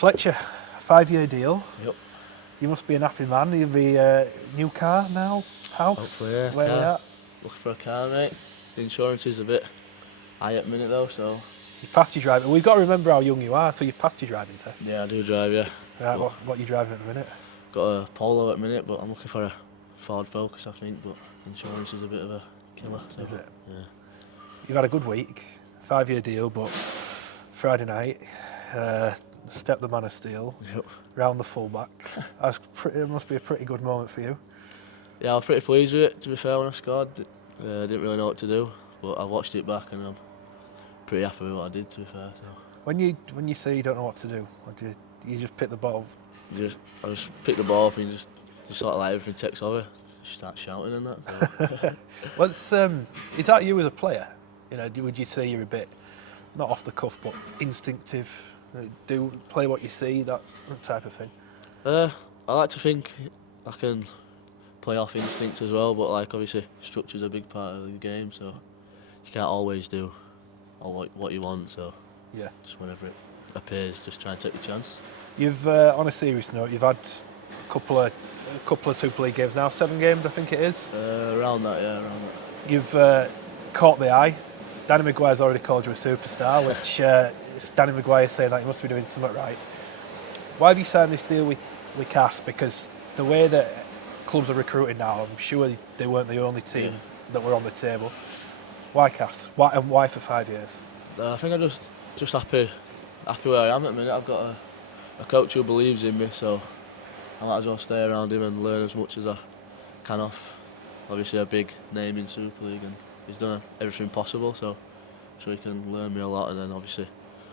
Fletcher, 5-year deal. Yep. You must be an happy man. You've a new car now, house. Hopefully, yeah. Where are we at? Looking for a car, mate. The insurance is a bit high at the minute though, so. You've passed your driving. We've got to remember how young you are, so you've passed your driving test. Yeah, I do drive, yeah. Right, what are you driving at the minute? Got a Polo at the minute, but I'm looking for a Ford Focus, I think, but insurance is a bit of a killer. So, Is it? Yeah. You've had a good week, 5-year deal, but Friday night, step the man of steel, Yep. round the fullback. It must be a pretty good moment for you. Yeah, I was pretty pleased with it, to be fair, when I scored. Didn't really know what to do, but I watched it back and I'm pretty happy with what I did, to be fair. So. When you say you don't know what to do, what do you just pick the ball? I just pick the ball up and just sort of like everything takes over. Just start shouting and that. Is that you as a player? You know, would you say you're a bit, not off the cuff, but instinctive? Do play what you see, that type of thing? I like to think I can play off instinct as well, but like obviously structure's a big part of the game, so you can't always do all what you want. So yeah, just whenever it appears, just try and take the chance. You've on a serious note, you've had a couple of Super League games now, 7 games I think it is. Around that, yeah, around that. You've caught the eye. Danny McGuire's already called you a superstar, which Danny McGuire's saying that you must be doing something right. Why have you signed this deal with Cass? Because the way that clubs are recruiting now, I'm sure they weren't the only team that were on the table. Why Cass? Why for 5 years? I think I'm just happy where I am at the minute. I've got a coach who believes in me, so I might as well stay around him and learn as much as I can off. Obviously a big name in Super League and he's done everything possible, so he can learn me a lot. And then obviously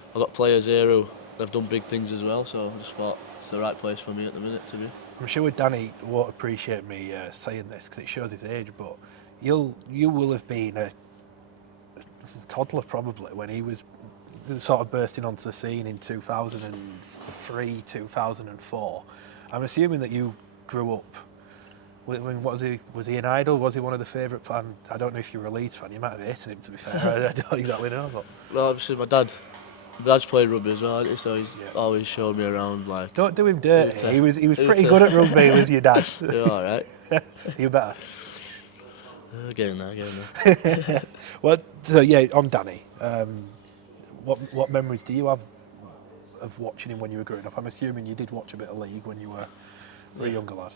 I've got players here who have done big things as well, so I just thought it's the right place for me at the minute to be. I'm sure Danny won't appreciate me saying this because it shows his age, but you will have been a toddler probably when he was sort of bursting onto the scene in 2003, 2004. I'm assuming that you grew up. Was he an idol? Was he one of the favourite fans? I don't know if you were a Leeds fan. You might have hated him, to be fair. I don't exactly know. But Well, obviously my dad's played rugby as well, so he's always showed me around. Like, don't do him dirty. He was pretty good at rugby. Was your dad? Yeah, all right. You better. Getting there. So yeah, on Danny. What memories do you have of watching him when you were growing up? I'm assuming you did watch a bit of league when you were a younger lad.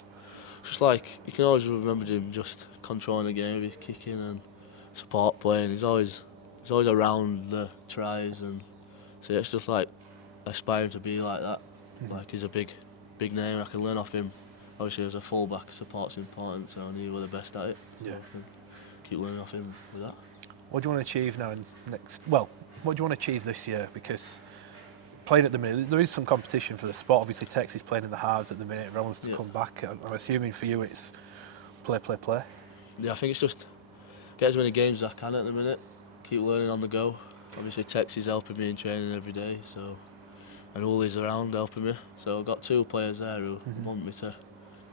Just like you can always remember him just controlling the game, his kicking and support playing. He's always around the tries, and so it's just like aspiring to be like that. Mm-hmm. Like he's a big name, and I can learn off him. Obviously, as a fullback, support's important, so I knew we were the best at it. Yeah. So I can keep learning off him with that. What do you want to achieve now what do you want to achieve this year? Because playing at the minute, there is some competition for the spot. Obviously, Tex is playing in the halves at the minute. Everyone wants to come back. I'm assuming for you it's play. Yeah, I think it's just get as many games as I can at the minute. Keep learning on the go. Obviously, Tex is helping me in training every day, so and Uli's around helping me. So I've got 2 players there who want me to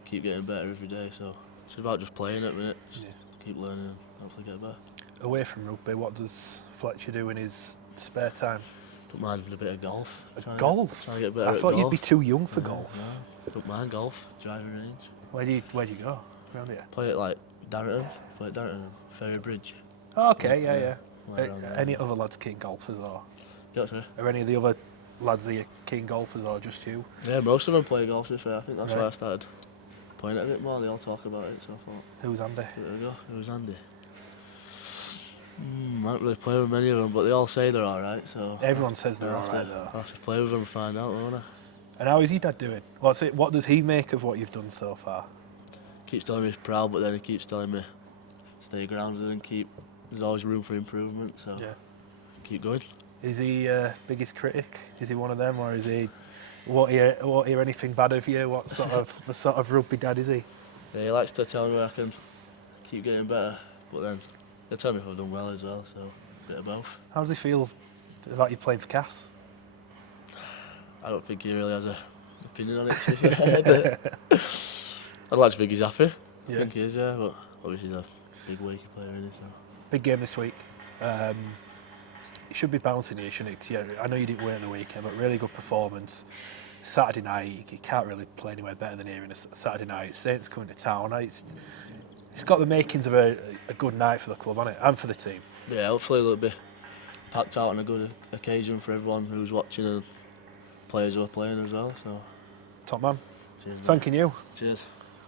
keep getting better every day. So it's about just playing at the minute. Just keep learning and hopefully get better. Away from rugby, what does Fletcher do in his spare time? Don't mind a bit of golf. Golf? Trying to get better I thought at you'd be golf. too young for golf. No, don't mind golf. Driving range. Where do you go around here? Play it like Darrington. Play at Darrington, Ferry Bridge. Oh, okay, yeah. Play around there. Any other lads keen golfers or? Yeah, sorry. Are any of the other lads here keen golfers or just you? Yeah, most of them play golf, to be fair. I think that's why I started playing it a bit more. They all talk about it, so I thought. Who's Andy? There we go. Who's Andy? I don't really play with many of them, but they all say they're alright, so... Everyone says they're alright though. I'll have to play with them and find out, won't I? And how is your dad doing? What does he make of what you've done so far? Keeps telling me he's proud, but then he keeps telling me stay grounded and there's always room for improvement, so keep going. Is he biggest critic? Is he one of them, or is he won't hear anything bad of you? What sort of rugby dad is he? Yeah, he likes to tell me I can keep getting better, but then he'll tell me if I've done well as well, so a bit of both. How does he feel about you playing for Cass? I don't think he really has an opinion on it, to be fair. I'd like to think he's happy. I think he is, yeah, but obviously he's a big weighty player, isn't he? So. Big game this week. It should be bouncing here, shouldn't it? 'Cause, I know you didn't win at the weekend, but really good performance. Saturday night, you can't really play anywhere better than here in a Saturday night. Saints coming to town. It's got the makings of a good night for the club, hasn't it? And for the team. Yeah, hopefully it'll be packed out on a good occasion for everyone who's watching and players who are playing as well. So, Top man. cheers, mate. Thanking you. Cheers.